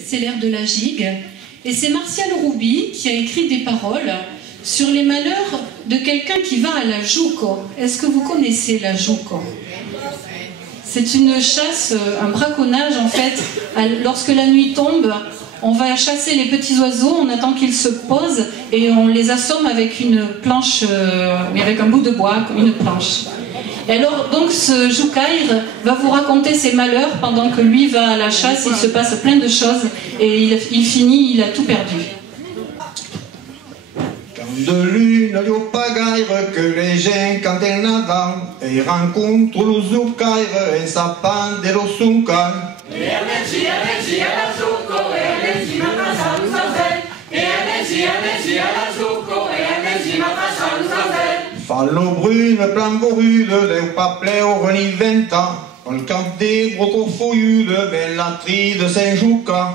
C'est l'ère de la gigue, et c'est Martial Rouby qui a écrit des paroles sur les malheurs de quelqu'un qui va à la Jouco. Est-ce que vous connaissez la Jouco? C'est une chasse, un braconnage en fait. Lorsque la nuit tombe, on va chasser les petits oiseaux, on attend qu'ils se posent et on les assomme avec une planche, avec un bout de bois, comme une planche. Et alors, donc, ce Joucaire va vous raconter ses malheurs pendant que lui va à la chasse, il se passe plein de choses et il finit, il a tout perdu. Quand de lune, il pas gaire que les gens, quand ils nadent, ils rencontrent le Joucaire et sapin de los Suncan. Fallo brune, plan borude, les paplets au reniventa, dans le camp des brocofoyudes, vers la tri de Saint-Jouca.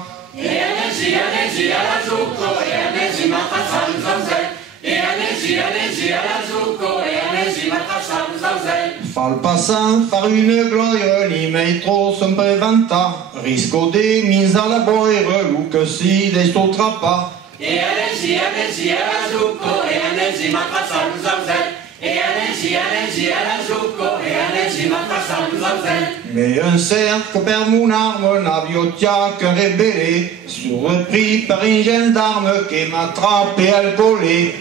Fal passant, far une gloire, ni meitro son preventa, risco de mise à la boire, ou que si des sotrapa. Mais un cercle perd mon arme, n'aviotia qu'un rébellé, surpris par un gendarme qui m'attrape et a le collet.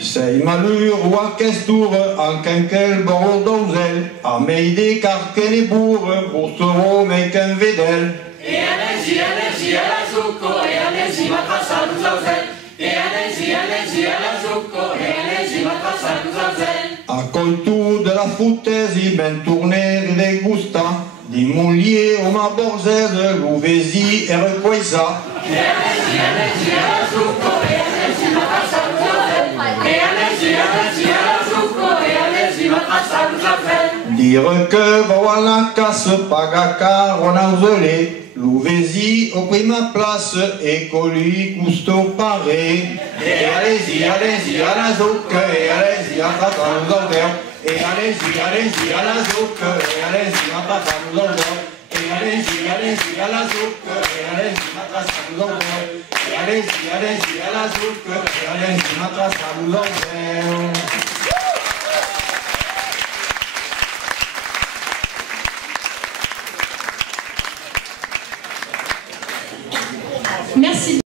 C'est malheur ou à questour, en quinquel bord d'ozel, à m'aider car qu'elle est bourre, pour ce rôme et qu'un védel. A coltour de la foutaise, il ben tourné de les gusta, di moulier au ma borzelle, l'ouvesi et recoisa. Dire que va à la casse, pagacar, on a zelé, l'ouvesi au prima place, et coli custo paré. Et allez-y, allez-y, à la zouk, et allez-y, à papa nous enterre. Et allez-y, allez-y, à la zouk, et allez-y, à papa nous enterre. Et allez-y, allez-y, à la zouk, et allez-y, à papa nous enterre. Et allez-y, allez-y, à la zouk, et allez-y, à papa nous enterre.